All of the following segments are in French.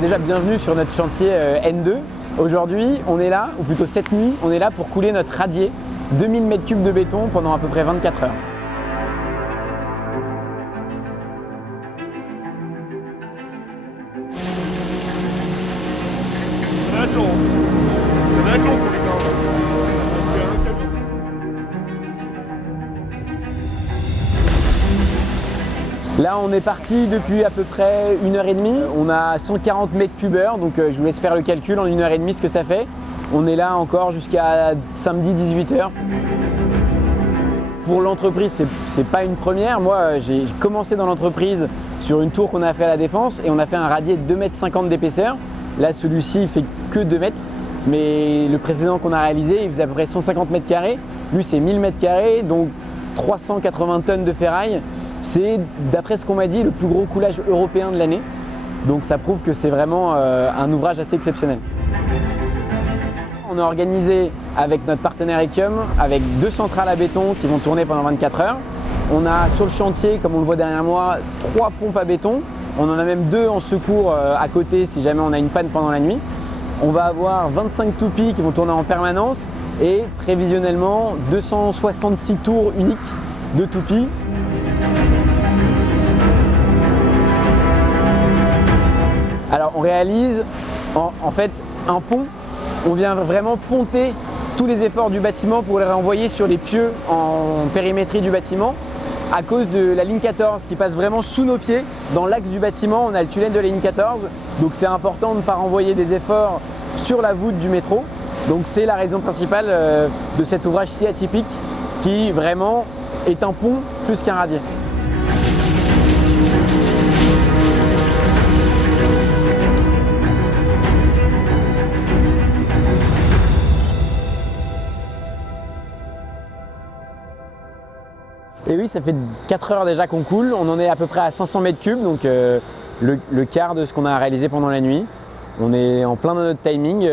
Déjà bienvenue sur notre chantier N2. Aujourd'hui, on est là, ou plutôt cette nuit, on est là pour couler notre radier, 2000 m3 de béton pendant à peu près 24 heures. Ça va être long. Ça va être long pour les gars. Là, on est parti depuis à peu près 1h30. On a 140 m3, donc je vous laisse faire le calcul en 1h30 ce que ça fait. On est là encore jusqu'à samedi 18h. Pour l'entreprise, c'est pas une première. Moi, j'ai commencé dans l'entreprise sur une tour qu'on a fait à la Défense et on a fait un radier de 2,50 m d'épaisseur. Là, celui-ci, il fait que 2 mètres. Mais le précédent qu'on a réalisé, il faisait à peu près 150 m². Lui, c'est 1000 m², donc 380 tonnes de ferraille. C'est, d'après ce qu'on m'a dit, le plus gros coulage européen de l'année. Donc ça prouve que c'est vraiment un ouvrage assez exceptionnel. On a organisé avec notre partenaire Ekium, avec 2 centrales à béton qui vont tourner pendant 24 heures. On a sur le chantier, comme on le voit derrière moi, 3 pompes à béton. On en a même 2 en secours à côté si jamais on a une panne pendant la nuit. On va avoir 25 toupies qui vont tourner en permanence et prévisionnellement 266 tours uniques de toupies. Alors on réalise en fait un pont, on vient vraiment ponter tous les efforts du bâtiment pour les renvoyer sur les pieux en périmétrie du bâtiment à cause de la ligne 14 qui passe vraiment sous nos pieds. Dans l'axe du bâtiment, on a le tunnel de la ligne 14, donc c'est important de ne pas renvoyer des efforts sur la voûte du métro. Donc c'est la raison principale de cet ouvrage si atypique qui vraiment est un pont plus qu'un radier. Et oui, ça fait 4 heures déjà qu'on coule, on en est à peu près à 500 m3, donc le quart de ce qu'on a réalisé pendant la nuit. On est en plein dans notre timing,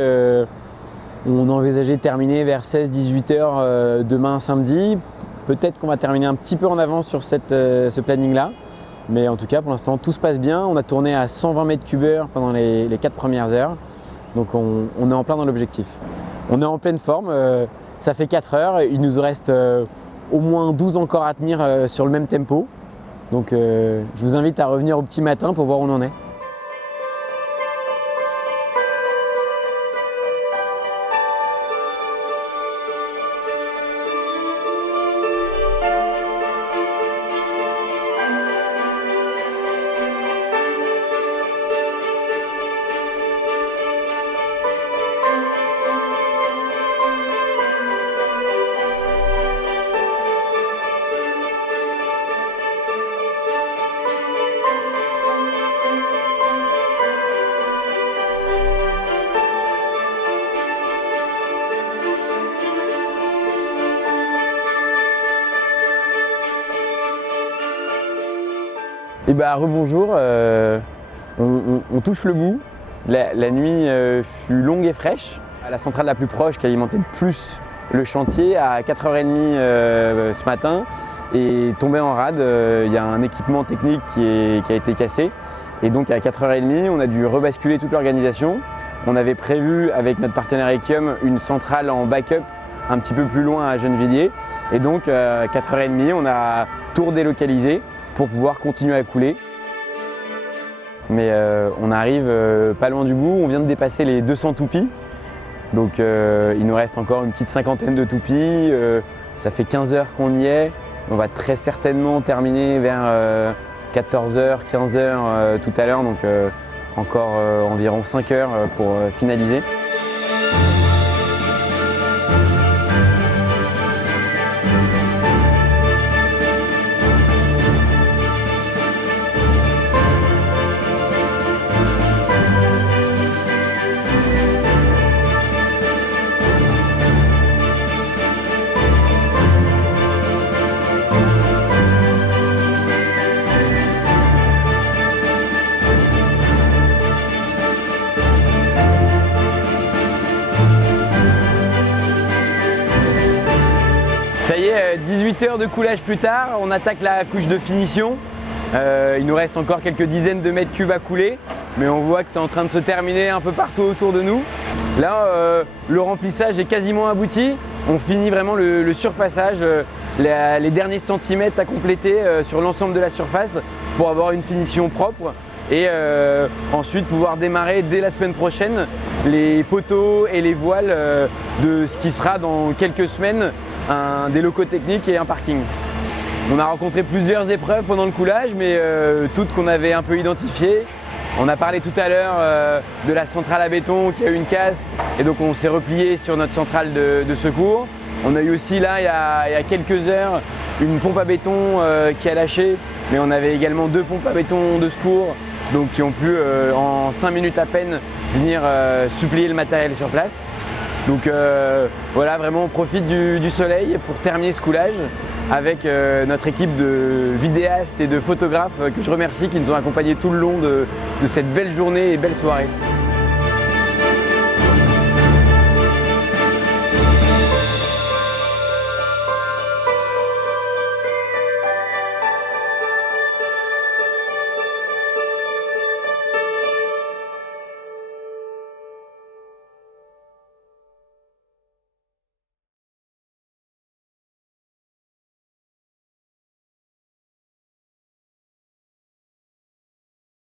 on envisageait de terminer vers 16-18 heures demain samedi. Peut-être qu'on va terminer un petit peu en avance sur ce planning-là, mais en tout cas pour l'instant tout se passe bien. On a tourné à 120 m3 pendant les 4 premières heures, donc on est en plein dans l'objectif. On est en pleine forme, ça fait 4 heures, il nous reste au moins 12 encore à tenir sur le même tempo. Donc je vous invite à revenir au petit matin pour voir où on en est. Et bah rebonjour, on touche le bout. La nuit fut longue et fraîche. La centrale la plus proche qui alimentait le plus le chantier à 4h30 ce matin est tombée en rade. Il y a un équipement technique qui a été cassé. Et donc à 4h30, on a dû rebasculer toute l'organisation. On avait prévu avec notre partenaire Ekium une centrale en backup un petit peu plus loin à Gennevilliers. Et donc à 4h30, on a tout redélocalisé pour pouvoir continuer à couler. Mais on arrive pas loin du bout, on vient de dépasser les 200 toupies. Donc il nous reste encore une petite cinquantaine de toupies. Ça fait 15 heures qu'on y est. On va très certainement terminer vers 14h, 15h tout à l'heure. Donc encore environ 5 heures pour finaliser. Ça y est, 18 heures de coulage plus tard, on attaque la couche de finition. Il nous reste encore quelques dizaines de mètres cubes à couler. mais on voit que c'est en train de se terminer un peu partout autour de nous. Là, le remplissage est quasiment abouti. On finit vraiment le surfaçage, les derniers centimètres à compléter sur l'ensemble de la surface pour avoir une finition propre et ensuite pouvoir démarrer dès la semaine prochaine les poteaux et les voiles de ce qui sera dans quelques semaines des locaux techniques et un parking. On a rencontré plusieurs épreuves pendant le coulage, mais toutes qu'on avait un peu identifiées. On a parlé tout à l'heure de la centrale à béton qui a eu une casse et donc on s'est replié sur notre centrale de secours. On a eu aussi là, il y a quelques heures, une pompe à béton qui a lâché, mais on avait également 2 pompes à béton de secours donc qui ont pu en 5 minutes à peine venir supplier le matériel sur place. Donc voilà, vraiment on profite du soleil pour terminer ce coulage avec notre équipe de vidéastes et de photographes que je remercie qui nous ont accompagnés tout le long de cette belle journée et belle soirée.